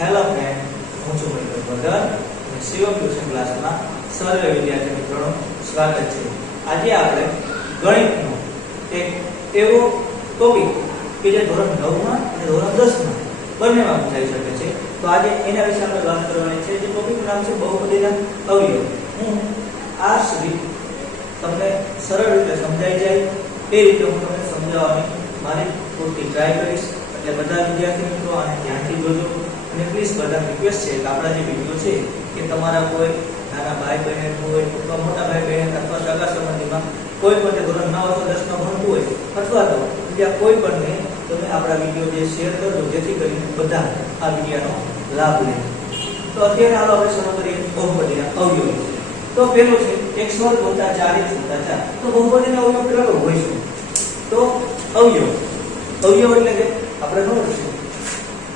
Hello friend, હું છું મહિન્દર ભગત અને શિવમ ટ્યુશન ક્લાસમાં સર્વે વિદ્યાર્થી મિત્રોનું સ્વાગત છે. આજે આપણે ગણિતનો એક એવો ટોપિક કે જે ધોરણ 9 માં અને ધોરણ 10 માં બંનેમાં પૂછાઈ શકે છે. તો આજે એના વિશે આપણે વાત કરવાની છે. જે ટોપિકનું નામ છે બહુપદીના અવયવ. હું આ સુધી તમને સરળ રીતે સમજાઈ જાય એ રીતે હું તમને સમજાવવાની મારી પૂરતી ટ્રાય કરીશ. એટલે બધા વિદ્યાર્થી મિત્રો આને ધ્યાનથી જોજો અને પ્લીઝ બધા રિક્વેસ્ટ છે કે આપણા જે વિડિયો છે કે તમારા કોઈ નાના ભાઈ બહેન હોય અથવા મોટા ભાઈ બહેન અથવા સગા સંબંધીમાં કોઈ પણ ધોરણ 9 અથવા 10 માં ભણતું હોય અથવા તો બીજા કોઈ પણને તમે આપણા વિડિયો જે શેર કરજો જેથી કરીને બધા આ વિડિયોનો લાભ લે. તો અત્યારે હાલો આપણે શરૂ કરીએ બહુપદીના અવયવો. તો પહેલો છે x2 + 4x + 4. તો બહુપદીના અવયવ કેટલા હોય છે? તો અવયવ એટલે કે આપણે ખબર છે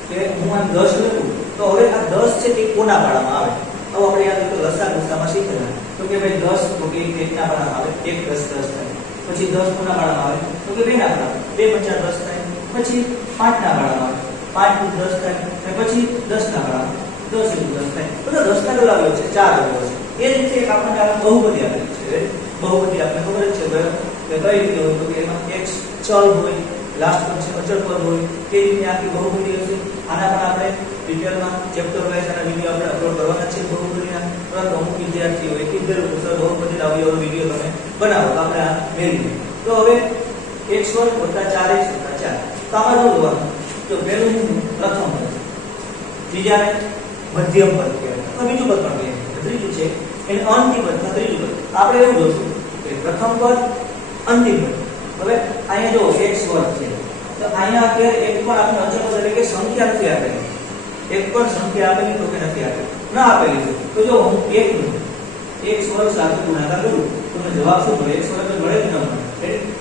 કે હું આ 10 લખું તો હવે આ 10 છે તે કોના પાડામાં આવે? હવે આપણે યાદ તો લસાઅમાં શીખેલા તો કે ભાઈ 10 તો કે 1 ના પાડામાં આવે, 1 10 10 થાય. પછી 10 કોના પાડામાં આવે? તો કે 2 ના પાડામાં, 2 5 10 થાય. પછી 5 ના પાડામાં આવે, 5 10 થાય. અને પછી 10 ના પાડામાં 10 10 થાય. તો 10 ના કેટલા અવયવ છે? 4 અવયવ છે. એ જ રીતે એક આપણને આ બહુપદી આપેલી છે. બહુપદી આપણે ખબર જ છે કે કઈ રીતે હોય તો કે એમાં x ચલ હોય, લાસ્ટ પર છે અચળ પદ હોય, તે રીતે આખી બહુપદી હશે. આના પર આપણે ડિટેલમાં ચેપ્ટર વાઇઝ આના વિડિયો આપણે અપલોડ કરવાના છે બહુપદીના. પરંતુ અમુક વિદ્યાર્થીઓએ કીધેલું કે સર બહુપદીના અવયવનો વિડિયો તમે બનાવો તો આપણે આ મેળવીએ. તો હવે x2 + 4x + 4. તો આમાં જોવાનું તો પહેલું પ્રથમ પદ, બીજાને મધ્યમ પદ કહેવાય, તો બીજું પદ પણ કહેવાય, ત્રીજું છે એને અંતિમ પદ, ત્રીજું પદ. આપણે એવું જોશું કે પ્રથમ પદ, અંતિમ પદ. હવે અહીંયા જો x2 છે તો અહીંયા અત્યારે એક પણ આપણે અચળ પદ એટલે કે સંખ્યા નથી આપેલી. એક પણ સંખ્યા આપેલી તો કે નથી આપેલી, ના આપેલી તો જો હું 1 નું x2 સાથે ગુણાકાર કરું તો મને જવાબ શું મળે? x2 તો મળે જ ન મળે.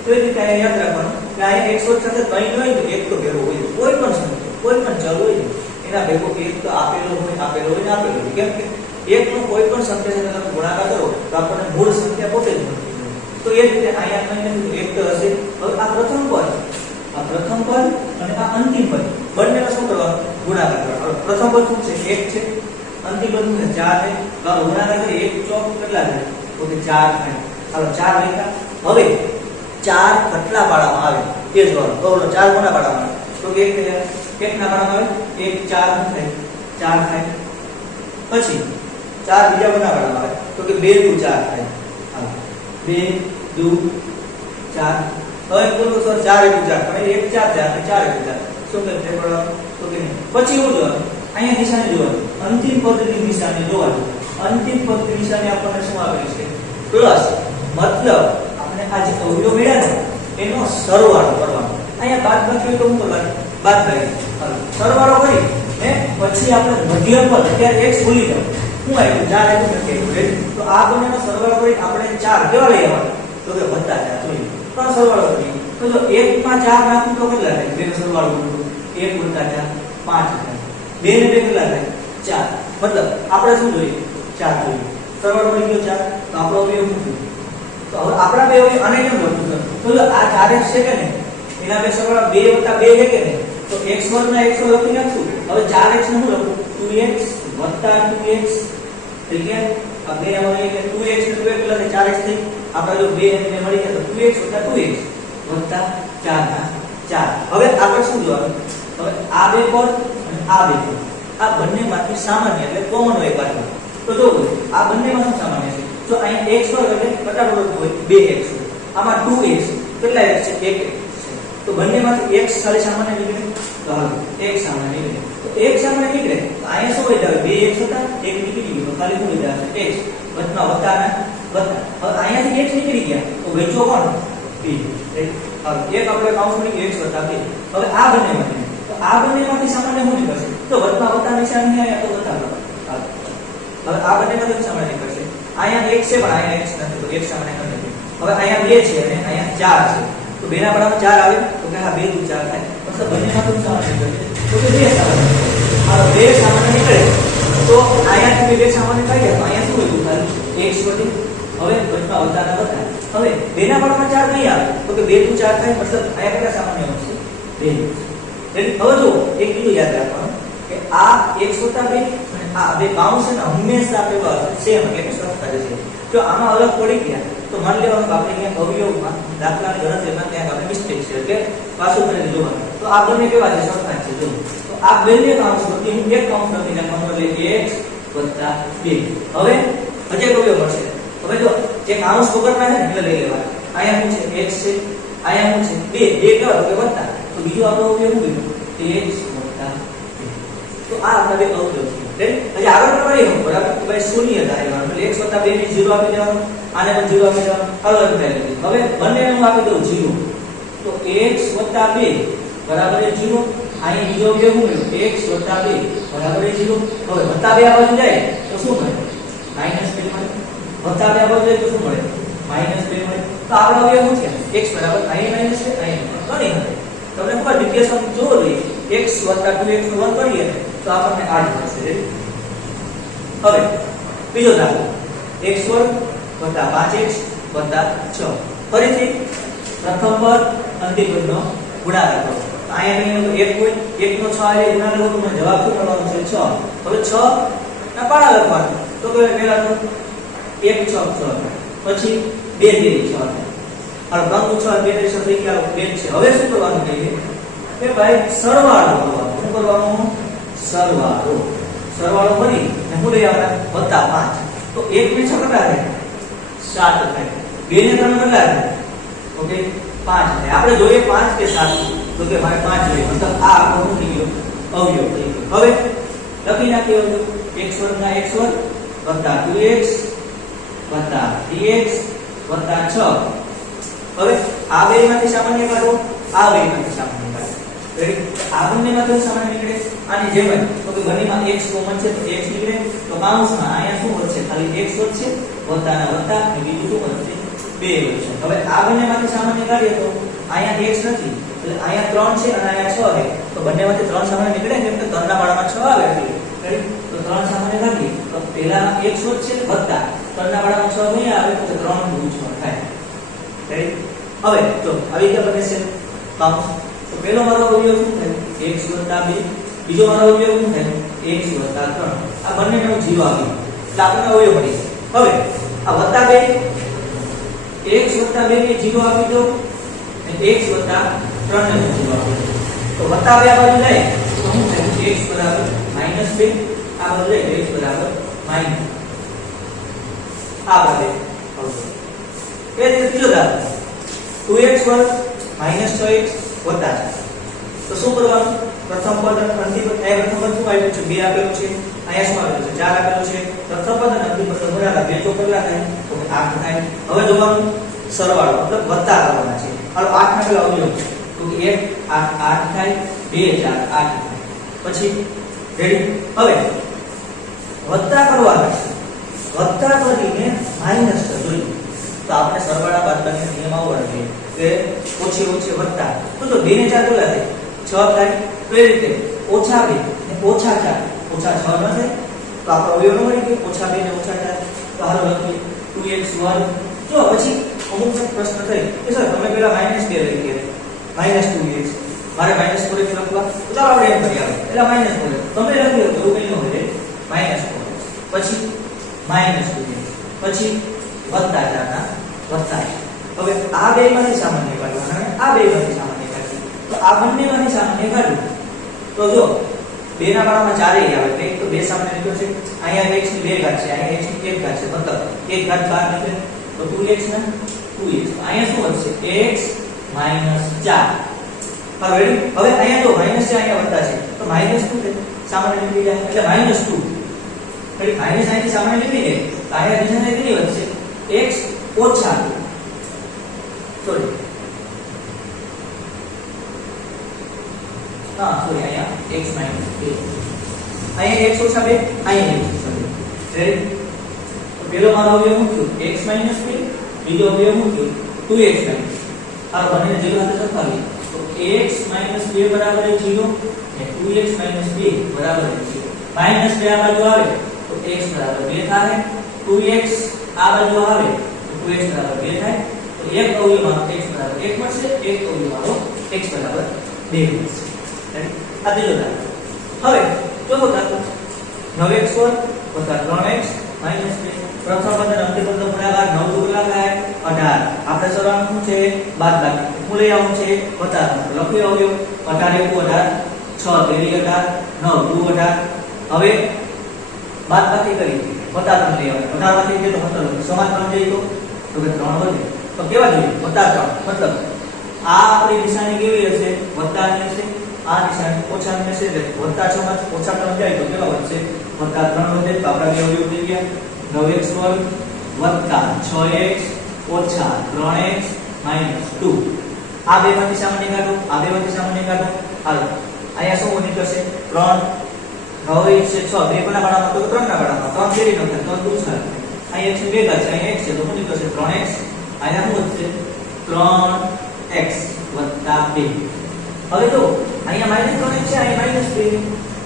તો એ રીતે અહીંયા યાદ રાખવાનું કે અહીંયા x2 સાથે કંઈ ન હોય તો એક તો ભેગો હોય, કોઈ પણ સંખ્યા કોઈ પણ ચલ હોય એના ભેગો એક તો આપેલો હોય ને આપેલો હોય. કેમ કે એક નો કોઈ પણ સંખ્યા સાથે તમે ગુણાકાર કરો તો આપણને મૂળ સંખ્યા પોતે જ મળતી હોય. તો એ રીતે અહીંયા કંઈ એક તો હશે. હવે આ પ્રથમ પદ અને આ અંતિમ પદ બંનેનો શું કરવાનું? ગુણાકાર કરવાનો. પ્રથમ પદ શું છે? 1 છે. અંતિમ પદ શું છે? 4 છે. તો ગુણાકાર કરીએ 1 ચોક કેટલા થાય? તો કે 4 થાય. ચાલો 4 લખ્યા. હવે 4 કેટલા પાડામાં આવે એ જોવાનું. તો 4 કોના પાડામાં આવે? તો કે 1 ના પાડામાં આવે. 1 4 થાય, 4 થાય. પછી 4 બીજા કોના પાડામાં આવે? તો કે 2 * 4 થાય. હાલો 2 2 4. હવે બોલો સર 4 * 4 પણ 1 4 થાય અને 4 * 4 શું કે પડવાનું? તો કે પછી એવું જોવાનું અહીંયા નિશાની જોવાની, અંતિમ પદની નિશાની જોવાની. અંતિમ પદની નિશાની આપણને શું આપેલી છે? પ્લસ. મતલબ આપણે આ જે અવયવ મળ્યા ને એનો સરવાળો કરવાનો. અહીંયા બાદબાકી તો શું કરવાનું? બાદબાકી. હાલો સરવાળો કરી ને પછી આપણે મધ્યમ પદ અત્યારે x ભૂલી જાવ. શું આવ્યું? 4 આવ્યું નથી. તો આ બંનેનો સરવાળો કરી આપણે 4 કેવા લઈ આવવાના? તો કે વત્તા 4 જોઈએ. પણ સરવાળો કરીએ તો જો 1 માં 4 નાખું તો કેટલા થાય? બેનો સરવાળો કરું 1 + 4 5 થાય. 2 ને 2 કેટલા થાય? 4. મતલબ આપણે શું જોઈએ? 4 જોઈએ. સરવાળો કરી ગયો 4 તો આપણો અવયવ શું થયું? તો હવે આપણા બે અવયવ આને કેમ લખું છું? તો જો આ 4x છે કે ને એના બે સરવાળો 2 + 2 છે કે ને તો x2 ના x લખી નાખશું. હવે 4x ને હું લખું? 2x + 2x. ઠીક છે. આ બે અમારે એટલે 2x ને 2 કેટલા થાય? 4x થઈ. આપણે જો 2 અને 2 મળી ગયા તો 2x + 2x + 4 ના 4. હવે આપણે શું જોવાનું? હવે આ બે પદ અને આ બે પદ આ બંનેમાંથી સામાન્ય એટલે કોમન હોય કાઢવું. તો જો આ બંનેમાં શું સામાન્ય છે? જો અહીંયા x2 એટલે કટાડો હોય 2x હોય. આમાં 2x કેટલા x છે? 1x છે. તો બંનેમાંથી x ખાલી સામાન્ય નીકળે. તો હાલો x સામાન્ય નીકળે. તો x સામાન્ય નીકળે તો અહીંયા શું વધ્યા? 2x હતા, 1 નીકળી ગયો. ખાલી શું વધ્યા છે? x વત્તા વત્તાના વત્તા. હવે અહીંયાથી x નીકળી ગયા તો વેચો કોણ? b. હવે એક આપણે કાઉન્ટ કરી x વત્તા 2. હવે આ બંનેમાંથી તો આ બંનેમાંથી સામાન્ય શું નીકળશે? તો વત્તા વત્તા નિશાની આયા તો વત્તા વત્તા. હવે આ બંનેમાંથી સામાન્ય નીકળશે. અહીંયા x છે પણ અહીંયા x નથી તો x સામાન્ય કરી દઈએ. હવે અહીંયા 2 છે અને અહીંયા 4 છે. તો 2 ના બરાબર 4 આવે તો કે હા 2 * 4 થાય. મતલબ બંનેમાંથી સામાન્ય નીકળશે તો કે 2 સામાન્ય. હવે 2 સામાન્ય નીકળે તો અહીંયાથી 2 સામાન્ય થઈ ગયા તો અહીંયા શું વધ્યું? ખાલી x વધી. હવે વત્તા વત્તાના વત્તા. હવે 2 ના બરાબર 4 નહીં આવે તો કે 2 * 4 થાય. મતલબ અહીંયા કેટલા સામાન્ય આવશે? 2. હવે જો એક બીજું યાદ રાખવાનું કે આ 1 + 2 અને આ બે કાઉન્સ છે ને હંમેશા કેવા સેમ કે સરખા જ છે. જો આમાં અલગ પડી ગયા તો માની લેવાનું કે આપણે અહીંયા અવયવમાં દાખલાની ગણતરીમાં ત્યાં આપણે મિસ્ટેક છે એટલે પાછું કરીને જોવાનું. તો આ બંને કેવા છે સરખા છે. જો તો આ બંને કાઉન્સ વચ્ચે હું એક કાઉન્સ લખી નાખવાનું એટલે x + 2. હવે હજે અવયવ મળશે. હવે જો જે કાઉન્સ વગરના છે ને એટલે લઈ લેવા. અહીંયા શું છે x છે, અહીંયા શું છે 2 કેવા તો કે વત્તા. તો બીજો આપણો અવયવ શું બન્યો x + 2. તો આ આપણા બે અવયવ છે. એટલે આગળ પ્રમાણે હું બરાબર તો ભાઈ શૂન્યતા લેવાનું એટલે x + 2 ને 0 આપી દેવાનું, આને પણ 0 આપી દેવાનું. અલગ થાય હવે બંનેને હું આપી દઉં 0. તો x + 2 બરાબર 0. અહીં બીજો અવયવ શું મળ્યો x + 2 બરાબર 0. હવે વત્તા 2 આ બાજુ જાય તો શું મળે -2 મળે. વત્તા 2 આ બાજુ જાય તો શું મળે -2 મળે. તો આપણો અવયવ શું છે x બરાબર અહીં -2 અહીં ગણી હશે. તમને ખબર ડિફરન્સ જોવો જોઈએ x + 2x નો વર્ગ કરીએ તો આપણને આ જ મળશે. હવે બીજો દાખલો x2 + 5x + 6. ફરીથી પ્રથમ પદ અંતિમ પદનો ગુણાકાર કરો. અહીંયા કહીએ તો 1 હોય 1 નો 6 એટલે ગુણાકાર કરો તો જવાબ શું મળવાનો છે 6. હવે 6 ના પાડા લખવાનું તો કે પહેલા તો 1 6 6 પછી 2 2 6 અને 3 6 2 6 થઈ ગયા 2 છે. હવે શું કરવાનું કહીએ કે ભાઈ સરવાળો કરવાનો. શું કરવાનું સરવાળો. સરવાળો કરી અને હું લઈ આવતા +5. તો 1 ને 6 કેટલા થાય 7 થાય. 2 ને 3 કેટલા થાય ઓકે 5 થાય. આપણે જોઈએ 5 કે 7 તો કે મારે 5 જોઈએ મતલબ આ આપણો શું થઈ ગયો અવયવ થઈ ગયો. હવે લખી નાખીએ x2 ના x2 + 2x + 3x + 6. હવે આ બેમાંથી સામાન્ય કાઢો, આ બેમાંથી સામાન્ય કાઢો. રેડી? આ બંનેમાંથી સામાન્ય નીકળે આની જેમ જ તો કે બંનેમાં x કોમન છે તો x નીકળે. તો કાઉન્સમાં અહીંયા શું વધશે ખાલી x વધશે વત્તા ના વત્તા અને બીજું શું વધશે 2 વધશે. હવે આ બંનેમાંથી સામાન્ય કાઢીએ તો અહીંયા x નથી એટલે અહીંયા 3 છે અને અહીંયા 6 છે. તો બંનેમાંથી 3 સામાન્ય નીકળે કેમ કે 3 ના પાડામાં 6 આવે એટલે. રેડી? તો 3 સામાન્ય કાઢીએ તો પહેલા x વધશે વત્તા 3 ના પાડામાં 6 નહીં આવે તો 3 * 6 થાય. રેડી? હવે જો આવી રીતે બને છે કાઉન્સ. તો પહેલો મારો અવયવ શું થાય x + 2. બીજો મારો અવયવ શું થાય x + 3. આ બંનેને હું 0 આપી એટલે આપણને અવયવ મળી. હવે આ +2 x + 2 ને 0 આપી દો અને x + 3 ને 0 આપી દો. તો +2 આ બાજુ જાય તો શું થાય x બરાબર -2. આ બાજુ જાય x બરાબર આ બાજુ આવશે. એ રીતે ત્રીજો દાખલો 2x + -6x + 4. તો શું કરવાનું પ્રથમ પદ અને અંતિમ પદ. એ પ્રથમ પદ શું આપ્યું છે 2 આપેલું છે, અહીંયા શું આપેલું છે 4 આપેલું છે. પ્રથમ પદ અને અંતિમ પદ ગુણાકાર 2 તો કેટલા થાય તો 8 થાય. હવે જોવાનું સરવાળો મતલબ વત્તા કરવાના છે. હાલો 8 ના પેલા અવયવ તો કે 1 8 8 થાય 2 4 8 થાય. પછી રેડી? હવે વત્તા કરવાના છે. વત્તા કરીને માઈનસ જોઈએ તો આપણે સરવાળા બાદબાકી નિયમ આવડે છે કે ઓછી ઓછી વત્તા. તો 2 ને 4 કેટલા થાય 6 થાય. તો એ રીતે -2 ને -4 -6 ન થાય તો આપણો અવયવ ન મળી ગયો -2 ને -4. તો હાલો લખીએ 2x1. જો પછી અમુક પ્રશ્ન થાય કે સર તમે પેલા -2 લઈ ગયા -2x મારે -4 લખવા તો ચાલો આપણે એમ કરી આવે એટલે -4 તમે લખી લો એવું કઈ ન હોય -4 પછી -2 પછી +4 ના +1. હવે આ બેમાંથી સામાન્ય કાઢવાના અને આ બેમાંથી સામાન્ય કાઢવું. તો આ બંનેમાંથી સામાન્ય કાઢવું તો જો 2 ના પાડામાં 4 આવે એટલે એક તો 2 સામાન્ય નીકળે છે. અહીંયા x ની 2 ઘાત છે, અહીંયા x ની 1 ઘાત છે મતલબ 1 ઘાત બહાર નીકળે તો 2x ના 2x. અહીંયા શું વધશે x - 4. હવે રેડી? હવે અહીંયા જો માઈનસ છે અહીંયા વત્તા છે તો -2 છે સામાન્ય નીકળી જાય એટલે -2. રેડી? -2 થી સામાન્ય નીકળી જાય તો અહીંયા નિશાની કેટલી વધશે x ઓછા સોરી અહીંયા x - 2 અહીંયા x ઓછા 2 અહીંયા x ઓછા 2. રેડી? તો પેલો મારો અવયવ શું થયું x - 2. બીજો અવયવ શું થયું 2x - આ બંનેને 0 સાથે સરખાવીએ તો x - 2 બરાબર 0 અને 2x - 2 બરાબર 0. -2 આ બાજુ આવે તો x બરાબર 2 થાય. 2x આ બાજુ આવે તો 2x બરાબર 2 થાય. તો એક અવયવ મારો x બરાબર 1 મળશે, એક અવયવ મારો x બરાબર 2 મળશે. આ ત્રીજો દાખલો. હવે ચોથો દાખલો 9x વર્ગ વત્તા 3x માઈનસ 2. પ્રથમ પદ અને અંતિમ પદનો ગુણાકાર 9 ગુણ્યા થાય 18. આપણે સરવાળો શું છે બાદબાકી. હું લઈ આવું છે વત્તા લખી આવ્યો 18 * 18 6 તેરી 18 9 દુ 18. હવે બાદબાકી કરી વત્તા 3 લઈ આવે 18 માંથી કેટલો મતલબ સમાન 3 જઈ તો કે 3 વધે તો કેવા જોઈએ વત્તા 3 મતલબ આ આપણી નિશાની કેવી હશે વત્તા ની હશે આ નિશાની ઓછા ની હશે એટલે વત્તા 6 માંથી ઓછા 3 જાય તો કેટલા વધશે વત્તા 3 વધે તો આપણે કેવું થઈ ગયા 9x વર્ગ વત્તા 6x ઓછા 3x માઈનસ 2. આ બેમાંથી સામાન્ય કાઢો આ બેમાંથી સામાન્ય કાઢો હાલો અહીંયા શું નીકળશે 3 9 છે 6 બે કોના બાળામાં તો 3 ના બાળામાં 3 ફેરી નખે 3 દૂર છે અહીંયા છે ભેગા છે અહીંયા x છે તો શું નીકળશે 3x અહીંયા શું વધશે 3x વત્તા 2. હવે જો અહીંયા માઈનસ 3x છે અહીંયા માઈનસ 2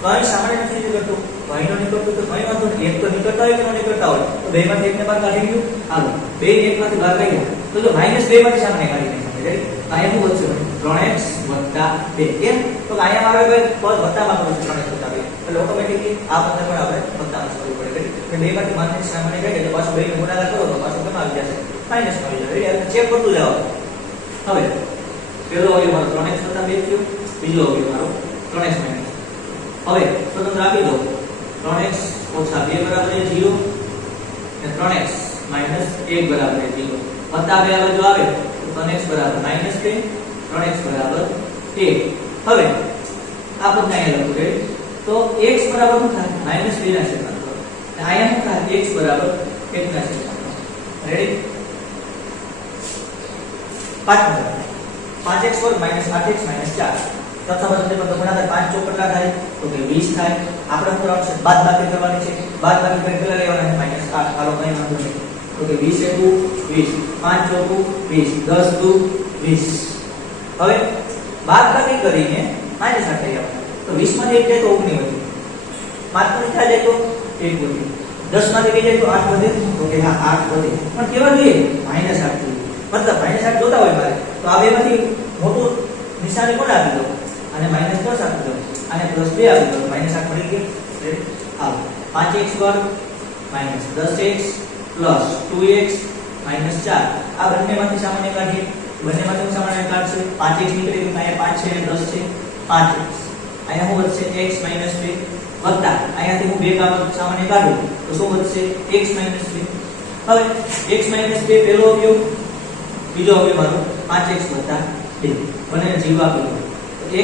તો અહીં સામાન્ય નથી નીકળતો ભાઈનો નીકળતો તો કઈ વાંધો નહીં એક તો નીકળતા હોય કે ન નીકળતા હોય તો બે માંથી એકને બહાર કાઢી ગયું હાલો બે ને એક માંથી બહાર કાઢ્યા તો જો -2 માંથી સામાન્ય કાઢી નાખીએ રેડી અહીંયા શું વધશે 3x વત્તા 2 કેમ તો અહીંયા મારે પદ વત્તામાં કરું 3x વત્તા 2 એટલે ઓટોમેટિકલી આ પદને પણ આપણે વત્તામાં કરવું પડે એટલે બે માંથી માઈનસ સામાન્ય કાઢીએ એટલે પાછું બે ને ગુણાકાર કરો તો પાછું કેમ આવી જશે માઈનસ આવી જશે એટલે ચેક કરતું જાવ. હવે પહેલો અવયવ મારો 3x વત્તા 2 થયો બીજો અવયવ મારો 3x માઈનસ. હવે સ્વતંત્ર આપી દો 3x ઓછા 2 બરાબર 0 અને 3x માઈનસ 1 બરાબર 0 વત્તા 2 આવે જો આવે તો 3x બરાબર -2 3x બરાબર 1. હવે આ પદ અહીંયા લખો રેડી તો x બરાબર શું થાય -2 ના છેદમાં કરો અને અહીંયા શું થાય x બરાબર 1 ના છેદમાં કરો રેડી. પાંચમો 5x વર્ગ -8x - 4. પ્રથમ પદ પર ગુણાકાર 5 ચોક કેટલા થાય તો કે 20 થાય. આપણે શું કરવાનું છે બાદબાકી કરવાની છે બાદબાકી કરી કેટલા લેવાના છે -8 હાલો કઈ વાંધો નહીં તો કે 20 * 20 5 ચોક 20 10 દુ 20. હવે બાદબાકી કરીને -8 લઈ આવવાનું તો 20 માંથી 1 જાય તો 19 વધે 5 માંથી 4 જાય તો 1 વધે 10 માંથી 2 જાય તો 8 વધે તો કે હા 8 વધે પણ કેવા જોઈએ -8 જોઈએ મતલબ -8 જોતા હોય મારે તો આ બેમાંથી મોટું નિશાની કોણ આપી દો અને -10 આપી દો અને +2 આપી દો -8 મળી ગયું રેડી. હાલો 5x વર્ગ -10x 2x -4 આ બંનેમાંથી સામાન્ય કાઢીએ બંનેમાંથી સામાન્ય કાઢશે 5x નીકળે તો અહીંયા 5 છે અને 10 છે 5x અહીંયા શું વધશે x - 2 વત્તા અહીંયાથી હું બે કામ સામાન્ય કાઢું તો શું વધશે x - 2. હવે x - 2 પહેલો અવયવ બીજો અવયવ મારો 5x વત્તા 2 બંને 0 આપી દો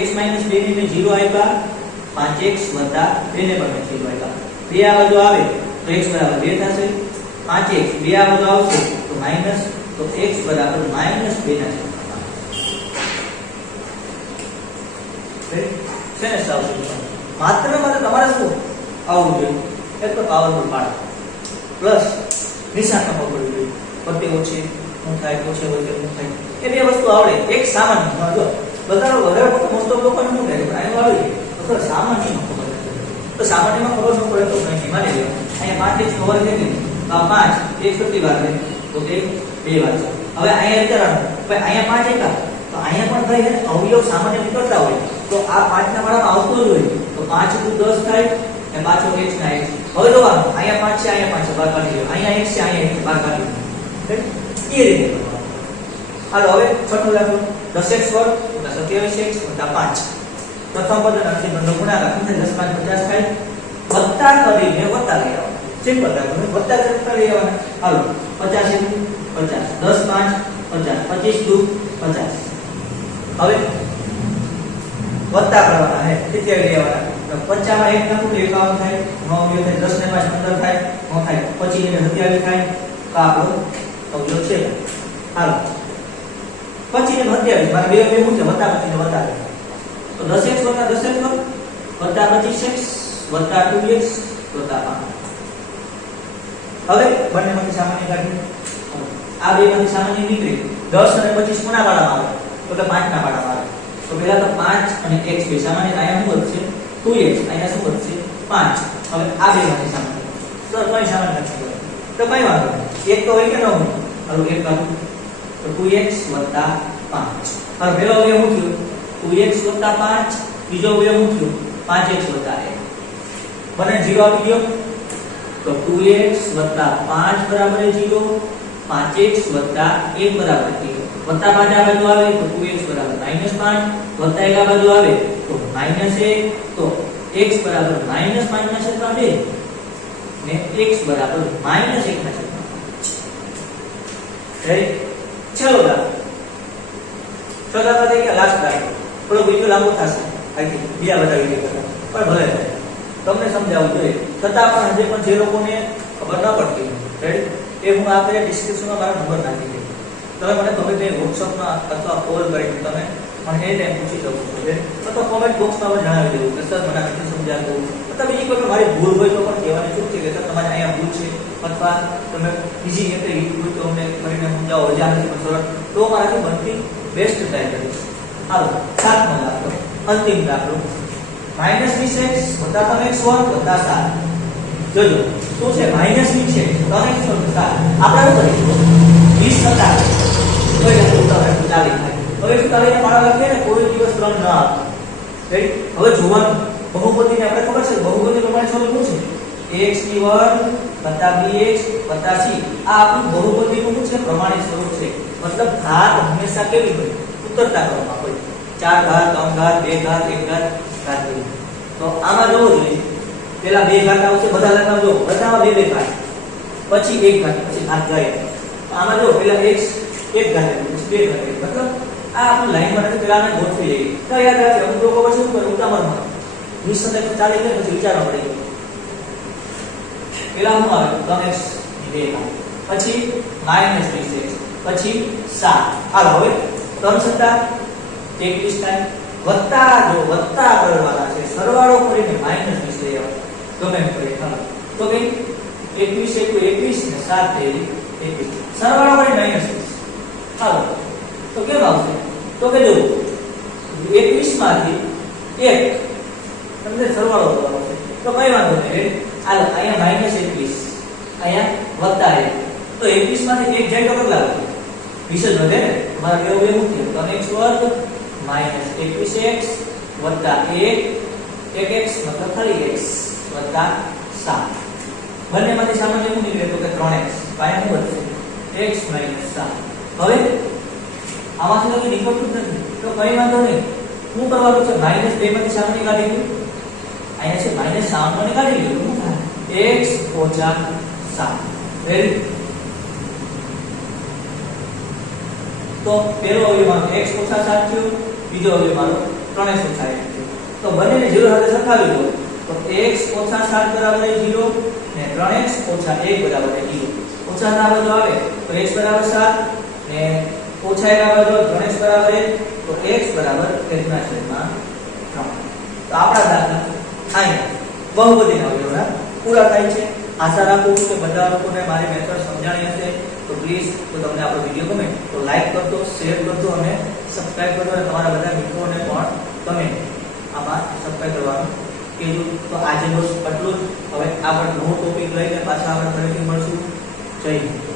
x - 2 ને મેં 0 આપ્યા 5x વત્તા 2 ને પણ મેં 0 આપ્યા. બે આ બાજુ આવે તો x બરાબર 2 થશે 5x બે આ બાજુ આવશે તો માઈનસ તો x બરાબર -2 ના છેદમાં. છે ને સાવ માત્ર તમારે શું આવું જોઈએ એક તો પાવરફુલ પાડો પ્લસ નિશાન ખબર પડવી જોઈએ પત્તે ઓછી શું થાય ઓછે હોય શું થાય એ બે વસ્તુ આવડે. એક સામાન્ય જો બધા વધારે મોસ્ટ ઓફ લોકોને શું થાય આનું આવડે તો સામાન્યમાં ખબર તો સામાન્યમાં ખબર ન પડે તો નહીં માની લો અહીંયા 5x નો વર્ગ છે તો આ 5 એક કેટલી વાર છે તો તે 2 વાર છે. હવે અહીંયા વિચારવાનું ભાઈ અહીંયા 5 એકા તો અહીંયા પણ ભાઈ હે અવયવ સામાન્ય નીકળતા હોય તો આ 5 ના વાળામાં આવતો જ હોય તો 5 * 10 થાય અને પાછો x ના x. હવે જોવાનું અહીંયા 5 છે અહીંયા 5 છે બહાર કાઢી લો અહીંયા x છે અહીંયા x બહાર કાઢી લો એ રીતે કરવાનું. હાલો હવે છઠ્ઠો દાખલો 10x વર્ગ 27x 5. પ્રથમ પદ અને અંતિમ પદનો ગુણાકાર 10 * 5 = 50 થાય વત્તા કરીને વત્તા લઈ આવવાનું સિમ્પલ દાખલો વત્તા કરતા લઈ આવવાના. હાલો 50 * 50 10 5 50 25 દુ 50. હવે વત્તા કરવાના હે કેટલી લઈ આવવાના 50 માં 1 નાખું તો 51 થાય 9 થાય 10 ને 5 15 થાય 9 થાય 25 ને 27 થાય તો આપણો અવયવ છે. હાલો 25 ને 27 મારે બે શું છે વત્તા 25 ને વત્તા તો 10x વત્તા 10x વત્તા 25x વત્તા 2x વત્તા 5. હવે બંનેમાંથી સામાન્ય કાઢીએ આ બેમાંથી સામાન્ય નીકળે 10 અને 25 કોના વાળામાં આવે તો કે 5 ના વાળામાં આવે તો પહેલા તો 5 અને x બે સામાન્ય અહીંયા શું વધશે 2x અહીંયા શું વધશે 5. હવે આ બેમાંથી સામાન્ય તો કોઈ સામાન્ય નથી તો કઈ વાંધો નહીં એક તો હોય કે ન હોય હાલો એક કાઢું તો 2x 5. હવે પહેલો અવયવ શું થયો 2x 5 બીજો અવયવ શું થયો 5x 1. બંને 0 આપી દો તો 2x 5 બરાબર 0, 5x 1 બરાબર 0. વત્તા 5 આ બાજુ આવે તો 2x બરાબર -5, વત્તા 1 આ બાજુ આવે તો -1, તો x બરાબર -5 ના છેદમાં 2 ને x બરાબર -1 ના છેદમાં 5. રેડી? ચલો દાખલા થઈ ગયા લાસ્ટ દાખલો. થોડો વિડિયો લાંબો થશે આઈ થિંક બીજા બધા વિડિયો કરતા, પણ ભલે તમને સમજાવવું જોઈએ. છતાં પણ હજે પણ જે લોકોને ખબર ન પડતી રેડી, એ હું આપણે ડિસ્ક્રિપ્શનમાં મારો નંબર નાખી દઈશ. તમે મને ગમે તે વોટ્સઅપમાં અથવા કોલ કરીને તમે મને એ ટાઈમ પૂછી શકો છો, અથવા કોમેન્ટ બોક્સમાં જણાવી દેવું કે સર મને નથી સમજાતું, અથવા બીજી કોઈ મારી ભૂલ હોય તો પણ કહેવાની શું છે કે સર તમારે અહીંયા ભૂલ છે, અથવા તમે બીજી રીતે રીત હોય તો અમને કરીને સમજાવો, હજી નથી પણ તો મારાથી બનતી બેસ્ટ ટ્રાય કરીશ. હાલો 7મો દાખલો, અંતિમ દાખલો. -20x વત્તા 3x² વત્તા 7. જોજો શું છે? -20 છે 3x² વત્તા આપણે શું કરીશું? 20 વત્તા કોઈ નથી ઉતારે 40 થાય. હવે 40 ને પાડા લખીએ ને કોઈ દિવસ 3 ન આવે. રાઈટ? હવે જોવાનું બહુપદીને આપણે ખબર છે બહુપદી પ્રમાણે સ્વરૂપ શું છે? ax² વત્તા bx વત્તા c. આ આપણું બહુપદીનું શું છે? પ્રમાણિત સ્વરૂપ છે. મતલબ ઘાત હંમેશા કેવી હોય? ઉત્તરતા ક્રમમાં હોય. 4 ઘાત 3 ઘાત 2 ઘાત 1 ઘાત ઘાત. તો આમાં જોવું જોઈએ પેલા 2 ઘાત આવશે, બધા લખાવ જો બધામાં 2 ઘાત, પછી 1 ઘાત, પછી ઘાત જાય. આમાં જો પેલા x 1 ઘાત પછી 2 ઘાત, મતલબ આ આપણું લાઈનમાં નથી, પેલા આપણે ગોઠવી લઈએ તો યાદ રાખજો. અમુક લોકો પછી શું કરે ઉતાવળમાં 20 ને 40 ને પછી વિચારવા પડે. પેલા શું આવે 3x ની 2 ઘાત, પછી -20x, પછી 7. હાલ હવે 3 સત્તા 21 થાય, વત્તા જો વત્તા કરવાના છે, સરવાળો કરીને -20 લઈ આવો ગમે એમ કરીએ. હાલો તો કે 21 21 ને 7 થઈ 21, સરવાળો કરીને -20. હાલો તો કેમ આવશે? તો કે જો 21 માંથી 1 તમને સરવાળો કરવાનો છે તો કઈ વાંધો નહીં. હાલો અહીંયા -21, અહીંયા વત્તા 1, તો 21 માંથી 1 જાય તો કેટલા આવે? 20 જ વધે ને. મારા કેવું એવું થયું 3x² -21x વત્તા 1x મતલબ ખાલી x વત્તા 7. બંનેમાંથી સામાન્ય શું નીકળે તો કે 3x. પાયા શું બનશે? x - 7. હવે આમાંથી તો નીકળતું જ નથી તો કઈ વાંધો નહીં. શું કરવાનું છે? -2 માંથી સામાન્ય કાઢી લો. અહીંયા છે સામાન્ય કાઢી લો. શું થાય? x - 7. રેડી? તો પેલો અવયવ મારો x - 7 થયો, બીજો અવયવ મારો 3x - 1 થયો. તો બંનેને 0 સાથે સરખાવી લો તો x - 7 બરાબર 0 ને 3x - 1 બરાબર 0. ઓછા ના બાજુ આવે તો x બરાબર 7 ને ઓછા 1 આ બાજુ 3x બરાબર 1, તો x બરાબર 1/3. તો આપણા દાખલા અહીંયા બહુપદીના અવયવના પૂરા થાય છે. આશા રાખું છું કે બધા લોકોને મારી મેથડ સમજાણી હશે. તો પ્લીઝ તો તમને આપણો વિડિયો ગમે તો લાઈક કરજો, શેર કરજો અને સબસ્ક્રાઇબ કરજો, અને તમારા બધા મિત્રોને પણ તમે આમાં સબસ્ક્રાઇબ કરવાનું કહેજો. તો આજે બસ આટલું જ. હવે આપણે નવો ટોપિક લઈને પાછા આપણે ફરીથી મળશું. જય હિન્દ.